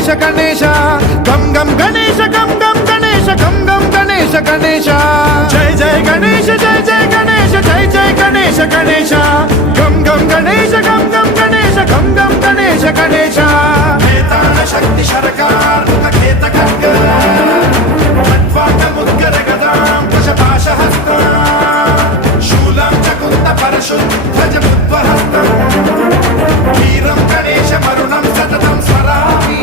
గణేశ గణేశ గం గం గణేశ గం గం గణేశ గం గం గణేశ గణేశ జయ జయ గణేశ జయ జయ గణేశ జయ జయ గణేశ గణేశ గం గం గణేశ గం గం గణేశ గం గం గణేశ గణేశ వేదాన శక్తి శరకార్ ఖేత ఖడ్గ ఖడ్వాంగ ముద్గర గదాం కుశపాశ హస్తం శూలం చకుంత పరశుధ్వజ బుద్ధ్వహస్తం వీరం గణేశ మరుణం సతతం స్మరామి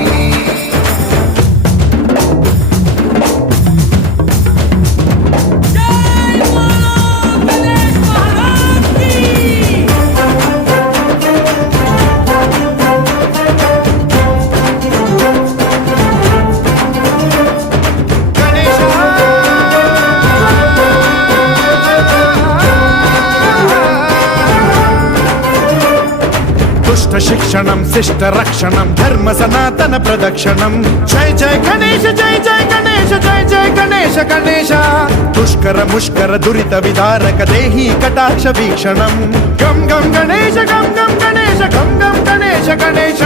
శిక్షణం శిష్ట రక్షణం ధర్మ సనాతన ప్రదక్షిణం జయ జయ గణేశ జయ జయ గణేశ జయ జయ గణేశ గణేశ దుష్కర ముష్కర దురిత విదారక దేహి కటాక్ష వీక్షణం గం గం గణేశ గం గం గణేశ గం గం గణేశ గణేశ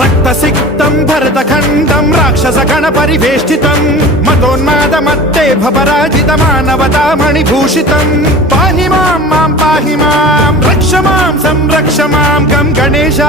రక్త సిక్తం భరత ఖండం రాక్షస గణ పరివేష్టితం మతోన్మాద మత్తే భపరాజిత మానవతా మణిభూషితం పాహి మాం మాం పాహి మాం రక్ష మాం సంరక్ష మాం గం గణేశ